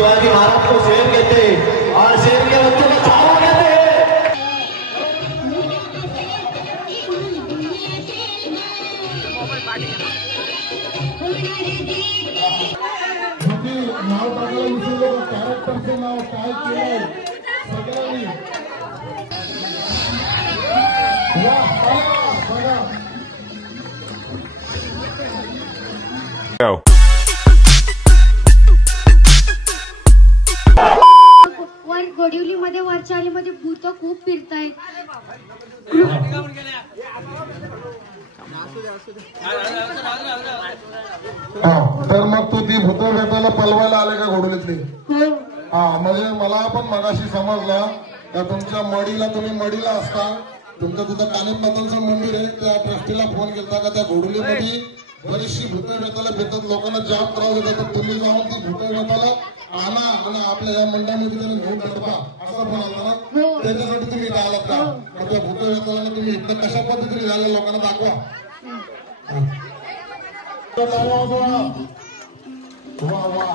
शिवाजी महाराज को शेर कहते हैं और शेर के बच्चों को छावा कहते हैं। नाव टाकायला विसरलो कॅरेक्टरचं नाव काय केलंय सगळ्यांनी गोडिवली मध्ये वरचालीमध्ये भूत खूप फिरतायत। तर मग तू ती भूत भेटायला पलवायला आले का घोडवलीतली? हा म्हणजे मला पण मगाशी समजलं का तुमच्या मडीला तुम्ही मडीला असता तुमचं तिथं कानिमनाथांचं मंदिर आहे त्या ट्रस्टीला फोन केला का त्या घोडवलीमध्ये बरीचशी भूत भेटायला भेटत लोकांना जाम त्रास देतात तर तुम्ही जाऊन ती भूत भेटायला आणा आणि आपल्या या मंडळामध्ये त्यांना घेऊन ठरवा असं म्हणाला ना त्याच्यासाठी तुम्ही काय आलात का त्या भूत भेटायला तुम्ही इकडे कशा पद्धतीने झालं लोकांना दाखवा। वा वा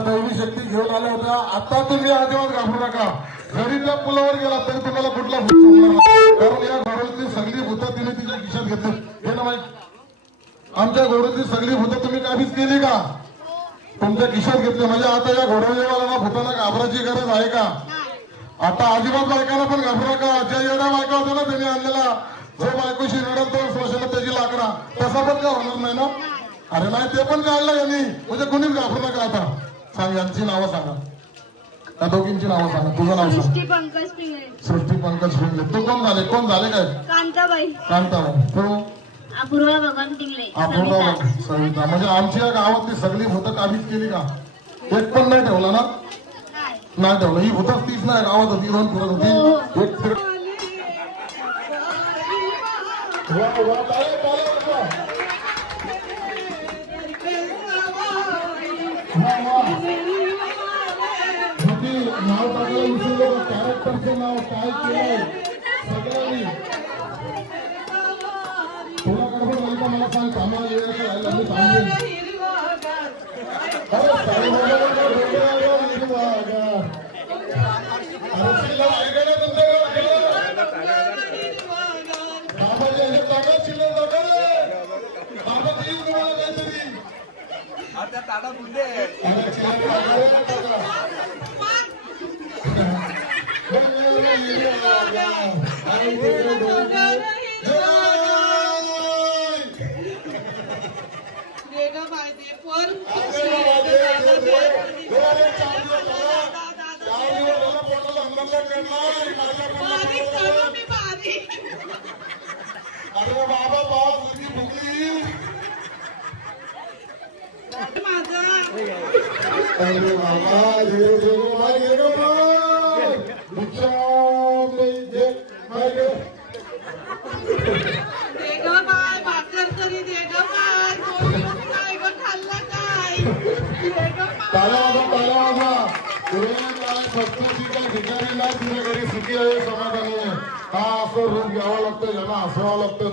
दैवी शक्ती घेऊन आल्या होत्या। आता तुम्ही अजिबात घाबरू नका जरी त्या पुलावर गेला तरी तुम्हाला कुठला भूत सोडणार कारण या घोड्यातली सगळी भूतं तिने तिच्या खिशात घेतली हे ना माहिती आमच्या घोड्यातली सगळी भूतं तुम्ही काबीज केली का तुमच्या खिशात घेतली म्हणजे आता या घोड्यावाल्यांना भूतांना घाबरायची गरज आहे का? आता अजिबात बायकाला पण घाबरू नका ज्या एवढ्या बायका होत्या ना त्यांनी आणलेला जो बायकोशी रडत तो श्वसन त्याची लाकडा तसा पण काय होणार नाही ना? अरे नाही ते पण काढलं यांनी म्हणजे कोणीच घाबरू नका। आता सांग यांची नावं सांगा त्या दोघींची नावं सांगा तुझं नाव सांग। सृष्टी पंकज पिंगळे। सृष्टी पंकज पिंगळे तू कोण झाले काय? कांताबाई। कांताबाई तू? अपूर्वा भगवान पिंगळे। अपूर्वा सविता म्हणजे आमची या गावातली सगळी भूतं काबीज केली का? एक पण नाही ठेवला ना? नाही ठेवलं ही भूतच तीच नाही गावात होती दोन फिरत होती एक फिरत नाव टाकायला विसरलो कॅरेक्टरचं नाव काय केलंय सगळ्यांनी थोडा गडबड झाली का मला सांग कामाला येण्याचं राहिलं मी सांगेन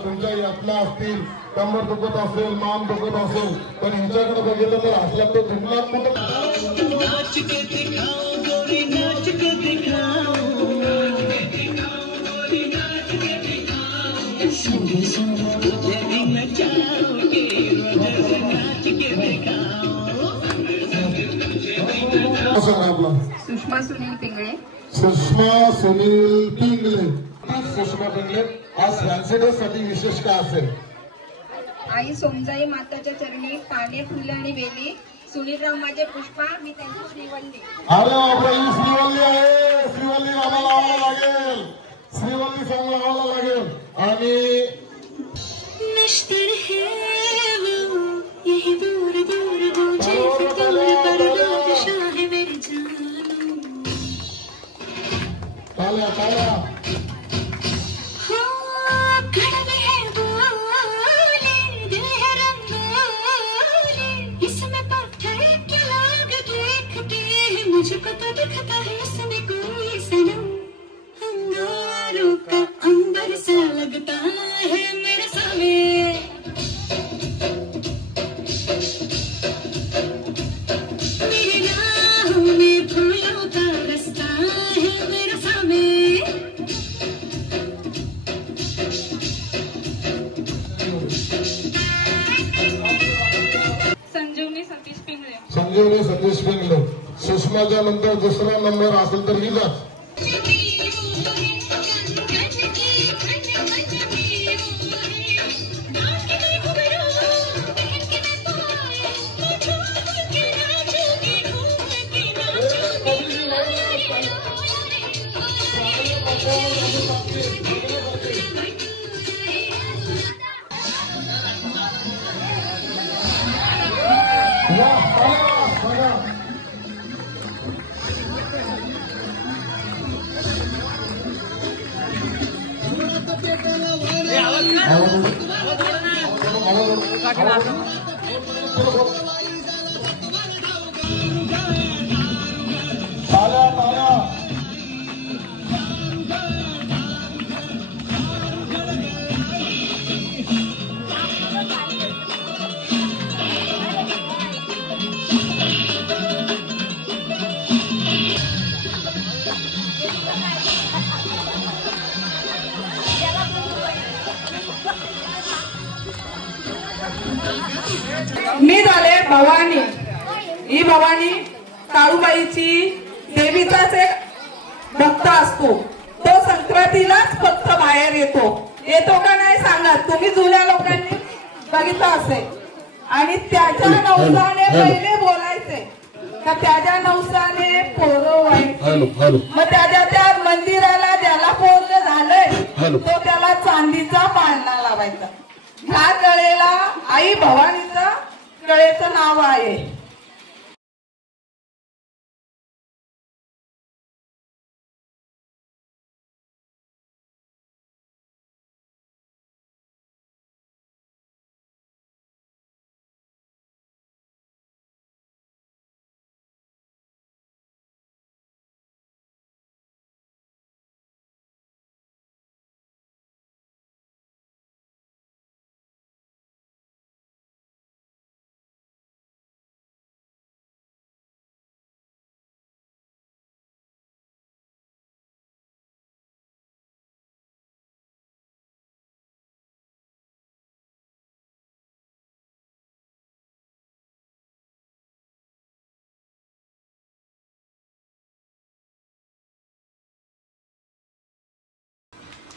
तुमच्या यातला असतील कंबर दुखत असेल मान दुखत असेल पण हिच्याकडे बघितलं तर हसला तो झुकला कुठं सुषमा सुनील पिंगळे। सुषमा सुनील पिंगळे सुषमा पिंगळे आज फॅन्सी ड्रेस साठी विशेष काय असेल? आई सोमजाई माताच्या चरणी पाने फुले आणि वेली, सुनीलराव माझे पुष्पा, मी त्यांची श्रीवल्ली. अरे बाबा, ही श्रीवल्ली आहे. श्रीवल्ली नावा लावायला लागेल, श्रीवल्ली सॉंग लावायला लागेल. आणि नश्तर है वो यही दूर दूर गूंजे फितूर पर बादशाह है मेरे जानू. ताल्या ताल्या. हाँ घड़े है बोले दिल है रंगोले, इसमें पत्थर के लोग देखते हैं, मुझको तो दिखता है इसमें कोई सनम. अंगारों का अंदर सा लगता है मेरे सामने. मेरी राहों में फूलों का रास्ता है मेरे सामने. संजीवनी सतीश पिंगळे. संजीवनी सतीश पिंगळे. सुषमाच्या नंतर दुसरा नंबर असेल तर हिचा. मी झाले भवानी. ही भवानी काळूबाईची देवीचाच एक भक्त असतो. तो संक्रांतीलाच फक्त बाहेर येतो का नाही सांगा. तुम्ही जुन्या लोकांनी बघितलं असेल. आणि त्याच्या नवसाने पहिले बोलायचे का त्याच्या नवसाने पोरं व्हायचे. मग त्याच्या त्या मंदिराला ज्याला पोरं झालंय तो त्याला चांदीचा पाळणा लावायचा. ह्या कळेला आई भवानीचं कळेचं नाव आहे.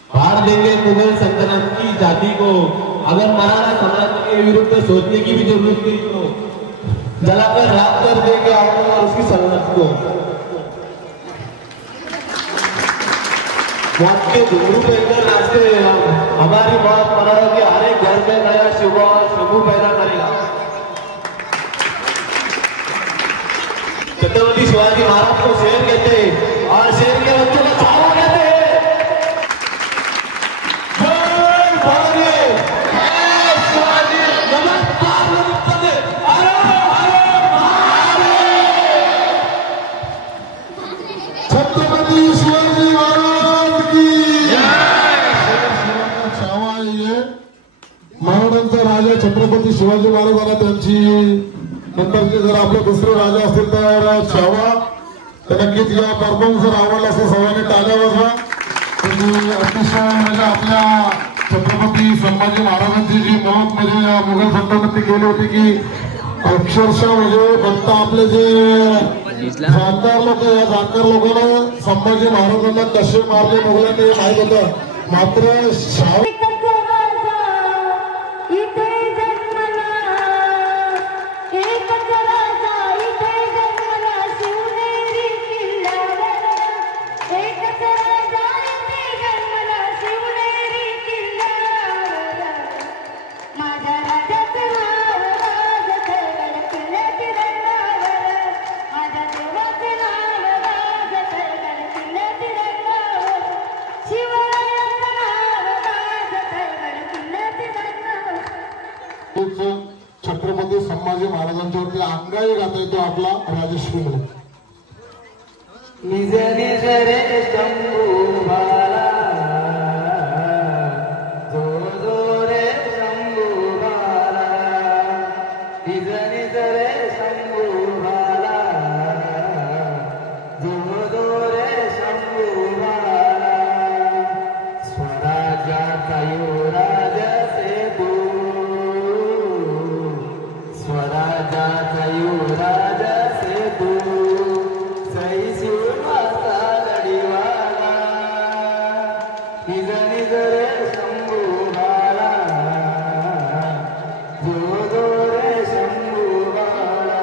फाड़ देंगे मुगल सल्तनत की जाति को, अगर मराठा साम्राज्य के विरुद्ध सोचने की भी जरूरत नहीं तो जलाकर राख कर देंगे आपको और उसकी सल्तनत को. मौत के घुंघरू पहनकर नाचते हमारी मौत मराठा के हर एक घर में नया शुभ और शगुन पैदा करेगा. छत्रपति शिवाजी महाराज को शेर कहते और शेर के बच्चों को चावल कहते हैं. राजा छत्रपती शिवाजी महाराजांना त्यांची नंतरचे जर आपले दुसरे राजा असतील तर छावा तर नक्कीच या परफॉर्मन्स जर आवडला असं सर्वांनी टाळ्या वाजवा. तुम्ही अतिशय म्हणजे आपल्या छत्रपती संभाजी महाराजांची जी मौत म्हणजे या मुघल सल्तनती गेली होती की अक्षरशः म्हणजे फक्त आपले जे जाणकार लोक या जाणकार लोकांना संभाजी महाराजांना कसे मारले मुघलांनी माहित होतं. मात्र छत्रपती संभाजी महाराजांच्यावरती अंगाई गाता येतो आपला राजश्री मुले. निज निज रे शंभू बाला जो जो रे शंभू बाला निज निज रे शंभू बाला जो जो रे शंभू बाला स्वराज्याचा युवराज से तू स्वराज्याचा युवराज से तू निज निज रे शंभू बाला जो जो रे शंभू बाला.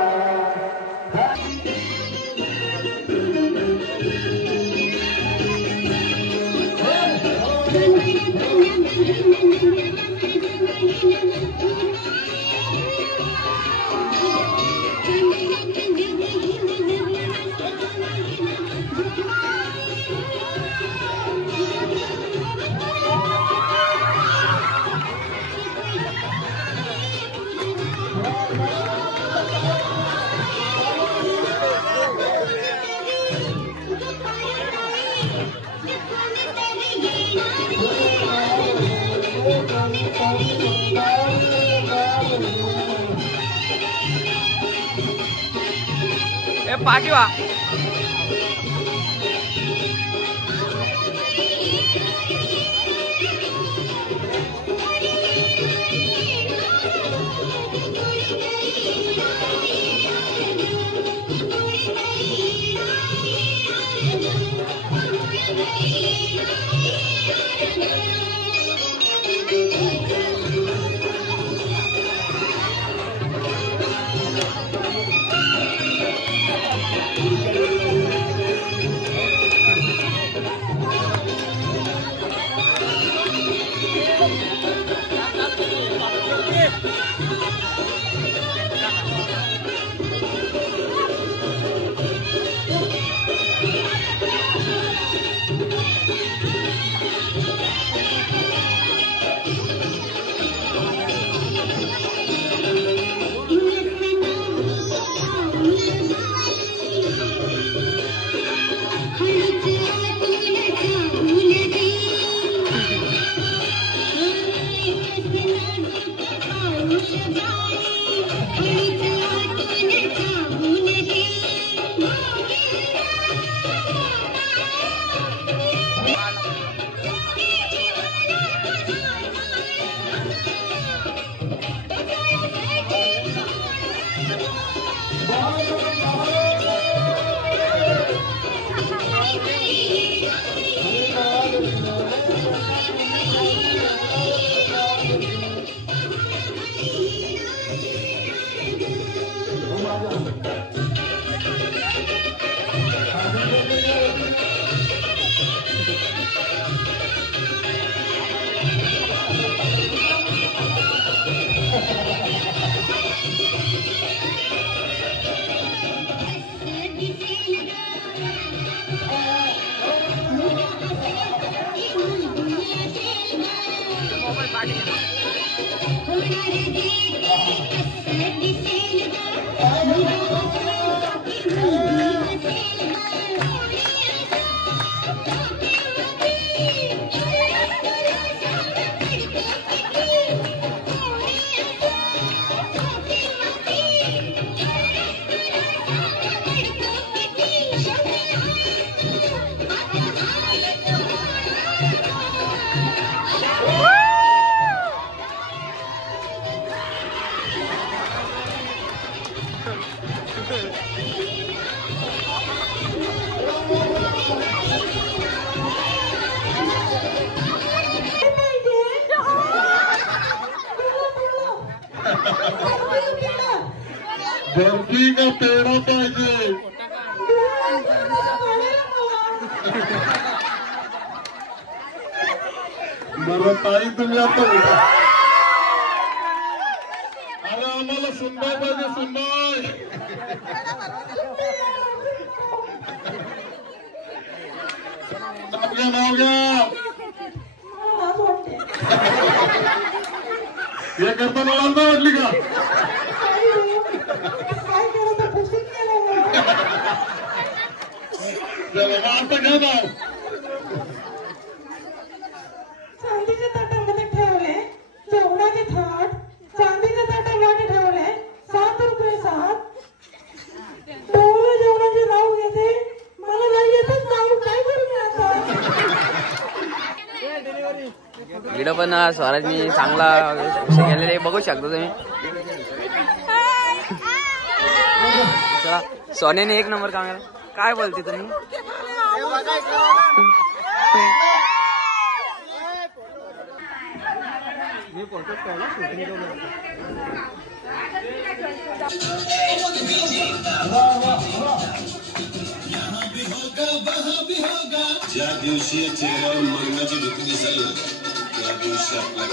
पाठी वा बर्फी का पेढा पाहिजे. बरं ताई तुम्ही आता उठा. अरे आम्हाला सुनबाई पाहिजे. सुनबाई नाव घ्या नाव घ्या. हे करताना लाल नाही वाटली का? आता घ्या नाव. चांदीच्या ताटामध्ये ठेवले जेवणाचे थाट. चांदीच्या ताटामध्ये ठेवले 7 रुपये 7. तेवढं जेवणाचे नाव घेते. मला नाही येतच नाव. काय करू मी आता? व्हिडिओ पण स्वराजनी चांगला केलेले बघू शकता तुम्ही. चला सोन्याने 1 नंबर काम केला. काय बोलते तुम्ही? ज्या दिवशी चेहऱ्यावर मरणाची भीती दिसली त्या दिवशी आपल्या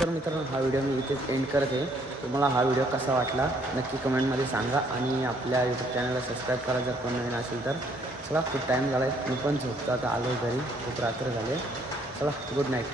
तर मित्रांनो हा व्हिडिओ मी इथेच एंड करते. तुम्हाला हा व्हिडिओ कसा वाटला नक्की कमेंटमध्ये सांगा आणि आपल्या यूट्यूब चॅनलला सबस्क्राईब करा जर कोण नवीन असेल तर. चला खूप टाईम झाला आहे. मी पण झोपतो आता. आलो घरी. खूप रात्र झाले. चला गुड नाईट.